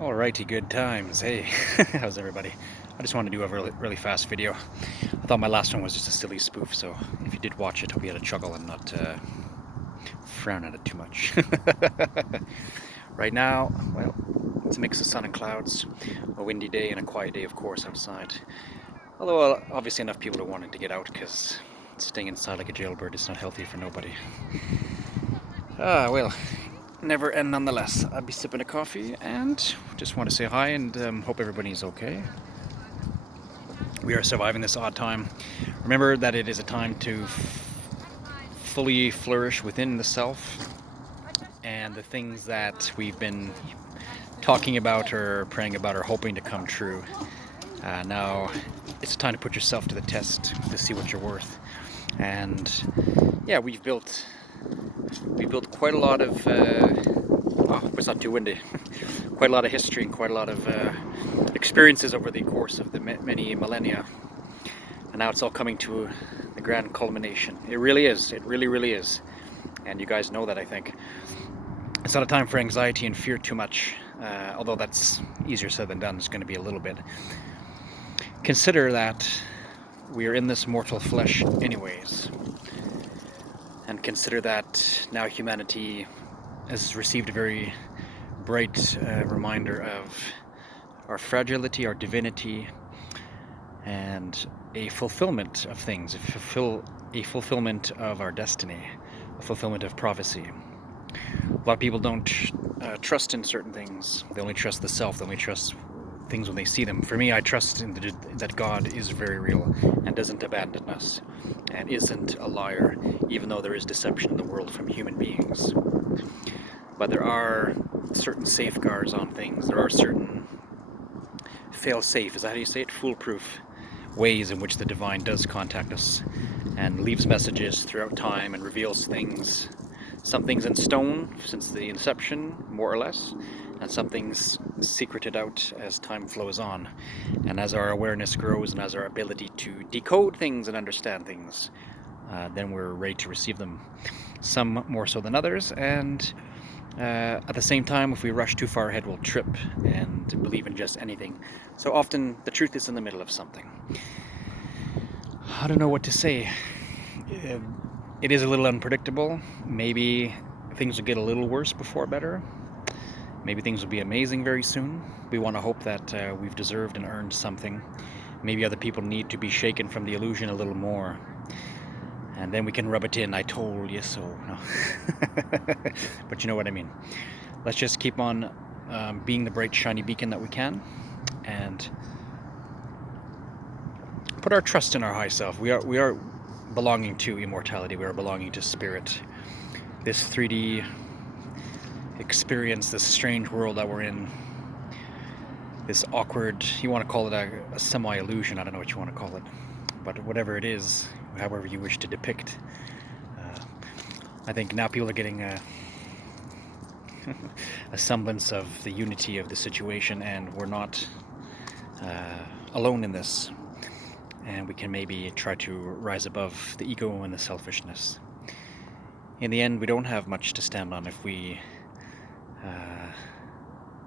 Alrighty, good times. Hey, how's everybody? I just wanted to do a really fast video. I thought my last one was just a silly spoof, so if you did watch it, hope you had a chuckle and not frown at it too much. Right now, well, it's a mix of sun and clouds. A windy day and a quiet day, of course, outside. Although obviously enough people are wanting to get out because staying inside like a jailbird is not healthy for nobody. Well, never end nonetheless. I'll be sipping a coffee and just want to say hi and hope everybody's okay. We are surviving this odd time. Remember that it is a time to fully flourish within the self, and the things that we've been talking about or praying about or hoping to come true. Now it's time to put yourself to the test to see what you're worth. And yeah, we've built quite a lot of it's not too windy. Quite a lot of history and quite a lot of experiences over the course of the many millennia, and now it's all coming to the grand culmination. It really is. It really is. And you guys know that, I think. It's not a time for anxiety and fear too much, although that's easier said than done. It's going to be a little bit. Consider that we are in this mortal flesh anyways, and consider that now humanity has received a very bright reminder of our fragility, our divinity, and a fulfillment of things, a fulfillment of our destiny, a fulfillment of prophecy. A lot of people don't trust in certain things. They only trust the self. They only trust things when they see them. For me, I trust in that God is very real and doesn't abandon us and isn't a liar, even though there is deception in the world from human beings. But there are certain safeguards on things. There are certain failsafes, is that how you say it? Foolproof ways in which the divine does contact us and leaves messages throughout time and reveals things. Some things in stone since the inception, more or less, and some things secreted out as time flows on. And as our awareness grows and as our ability to decode things and understand things, then we're ready to receive them. Some more so than others, and at the same time, if we rush too far ahead, we'll trip and believe in just anything. So often, the truth is in the middle of something. I don't know what to say. It is a little unpredictable. Maybe things will get a little worse before better. Maybe things will be amazing very soon. We want to hope that we've deserved and earned something. Maybe other people need to be shaken from the illusion a little more. And then we can rub it in, I told you so. No. But you know what I mean. Let's just keep on being the bright, shiny beacon that we can, and put our trust in our high self. We are belonging to immortality. We are belonging to spirit. This 3D experience, this strange world that we're in, this awkward, you want to call it a semi-illusion, I don't know what you want to call it, but whatever it is, however you wish to depict. I think now people are getting a semblance of the unity of the situation, and we're not alone in this. And we can maybe try to rise above the ego and the selfishness. In the end, we don't have much to stand on if we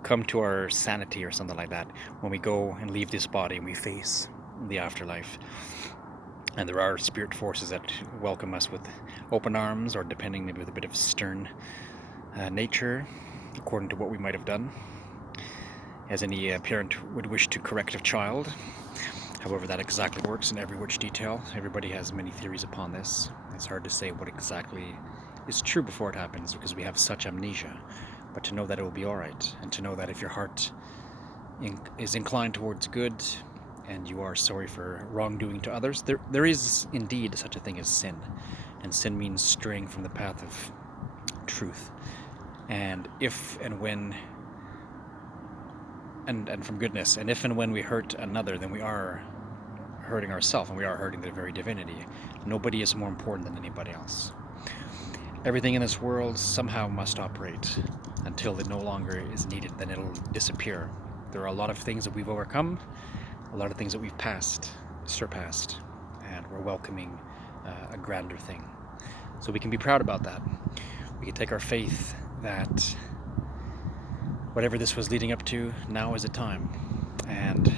come to our sanity or something like that when we go and leave this body and we face the afterlife. And there are spirit forces that welcome us with open arms, or depending, maybe with a bit of stern nature, according to what we might have done, as any parent would wish to correct a child. However that exactly works in every which detail. Everybody has many theories upon this. It's hard to say what exactly is true before it happens, because we have such amnesia. But to know that it will be alright, and to know that if your heart is inclined towards good, and you are sorry for wrongdoing to others, there is indeed such a thing as sin. And sin means straying from the path of truth. And if and when, and from goodness, and if and when we hurt another, then we are hurting ourselves, and we are hurting the very divinity. Nobody is more important than anybody else. Everything in this world somehow must operate until it no longer is needed, then it'll disappear. There are a lot of things that we've overcome, a lot of things that we've surpassed, and we're welcoming a grander thing. So we can be proud about that. We can take our faith that whatever this was leading up to, now is a time. And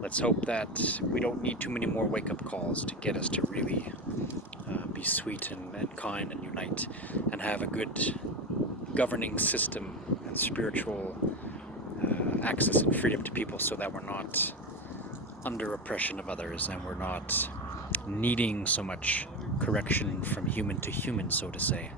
let's hope that we don't need too many more wake-up calls to get us to really be sweet and kind and unite and have a good governing system and spiritual access and freedom to people, so that we're not under oppression of others and we're not needing so much correction from human to human, so to say,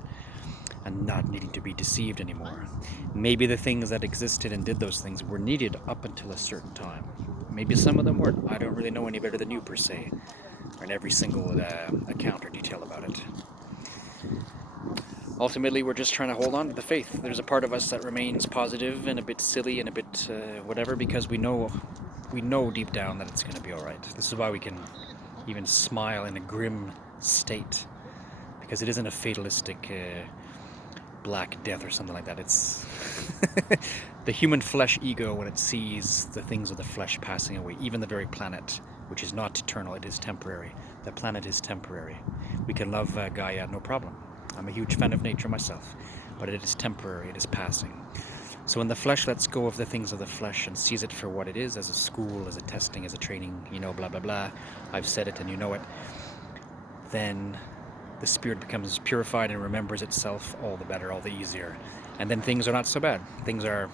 and not needing to be deceived anymore. Maybe the things that existed and did those things were needed up until a certain time. Maybe some of them weren't. I don't really know any better than you, per se, or in every single account or detail about it. Ultimately, we're just trying to hold on to the faith. There's a part of us that remains positive and a bit silly and a bit whatever, because we know deep down that it's going to be all right. This is why we can even smile in a grim state, because it isn't a fatalistic black death or something like that. It's the human flesh ego, when it sees the things of the flesh passing away, even the very planet, which is not eternal, it is temporary. The planet is temporary. We can love Gaia, no problem. I'm a huge fan of nature myself, but it is temporary, it is passing. So when the flesh lets go of the things of the flesh and sees it for what it is, as a school, as a testing, as a training, blah, blah, blah, I've said it and you know it, then the spirit becomes purified and remembers itself all the better, all the easier. And then things are not so bad. Things are,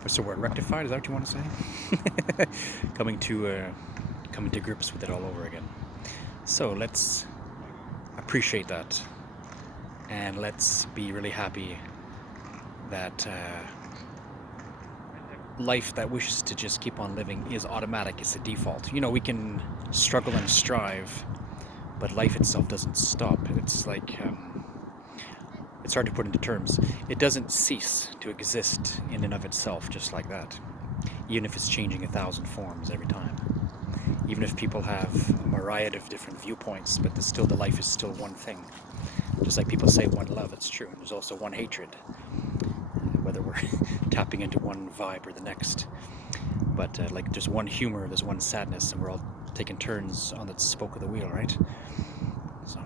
what's the word, rectified? Is that what you want to say? coming to grips with it all over again. So let's appreciate that. And let's be really happy that life that wishes to just keep on living is automatic. It's a default. We can struggle and strive, but life itself doesn't stop. It's like, it's hard to put into terms. It doesn't cease to exist in and of itself just like that, even if it's changing 1,000 forms every time. Even if people have a myriad of different viewpoints, but the life is still one thing. Just like people say one love, it's true. There's also one hatred, whether we're tapping into one vibe or the next. But like there's one humor, there's one sadness, and we're all taking turns on the spoke of the wheel, right? So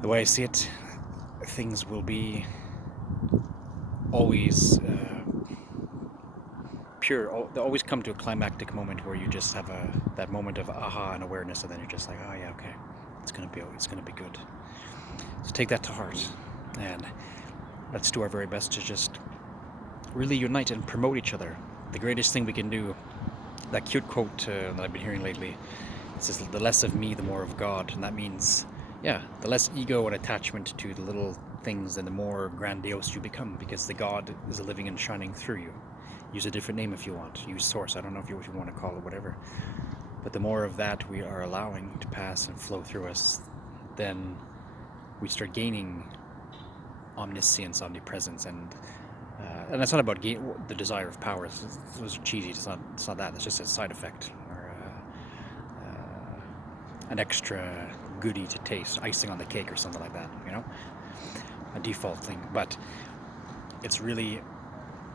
the way I see it, things will be always pure. They always come to a climactic moment where you just have that moment of aha and awareness, and then you're just like, oh yeah, okay, it's gonna be good. So take that to heart, and let's do our very best to just really unite and promote each other. The greatest thing we can do, that cute quote that I've been hearing lately, it says, the less of me, the more of God. And that means, the less ego and attachment to the little things, and the more grandiose you become, because the God is living and shining through you. Use a different name if you want. Use source. I don't know if you want to call it whatever. But the more of that we are allowing to pass and flow through us, then we start gaining omniscience, omnipresence, and that's not about the desire of power. Those are cheesy. It's not that. It's just a side effect, or an extra goodie to taste, icing on the cake or something like that. A default thing. But it's really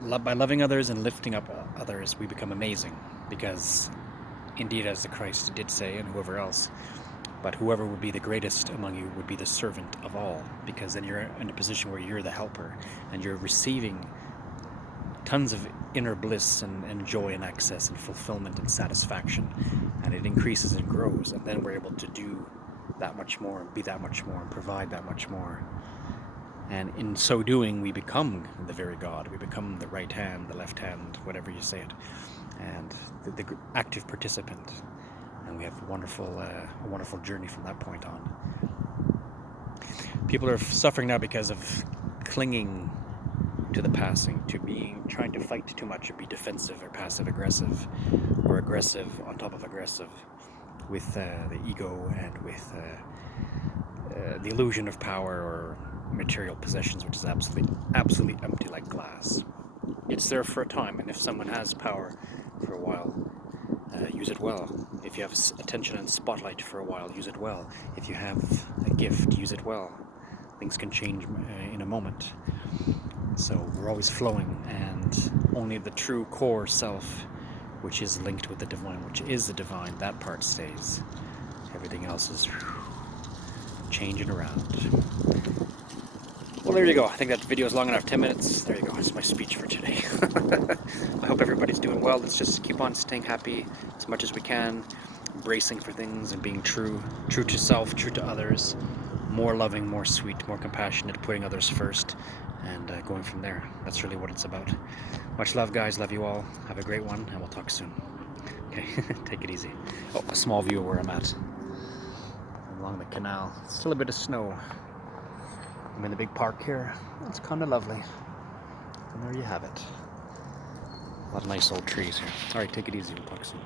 by loving others and lifting up others, we become amazing. Because indeed, as the Christ did say, and whoever else, but whoever would be the greatest among you would be the servant of all, because then you're in a position where you're the helper and you're receiving tons of inner bliss and joy and access and fulfillment and satisfaction, and it increases and grows, and then we're able to do that much more and be that much more and provide that much more. And in so doing, we become the very God. We become the right hand, the left hand, whatever you say it, and the active participant. And we have a wonderful journey from that point on. People are suffering now because of clinging to the passing, to trying to fight too much, or be defensive or passive aggressive, or aggressive on top of aggressive, with the ego and with the illusion of power or material possessions, which is absolutely empty like glass. It's there for a time, and if someone has power for a while, use it well. If you have attention and spotlight for a while, use it well. If you have a gift, use it well. Things can change in a moment. So we're always flowing, and only the true core self, which is linked with the divine, which is the divine, that part stays. Everything else is changing around. Well, there you go. I think that video is long enough, 10 minutes. There you go. It's my speech for today. I hope everybody's doing well. Let's just keep on staying happy as much as we can, bracing for things and being true to self, true to others, more loving, more sweet, more compassionate, putting others first, and going from there. That's really what it's about. Much love, guys. Love you all. Have a great one, and we'll talk soon. Okay, take it easy. Oh, a small view of where I'm at. Along the canal. Still a bit of snow. I'm in the big park here. It's kind of lovely. And there you have it. A lot of nice old trees here. Alright, take it easy. We'll talk soon.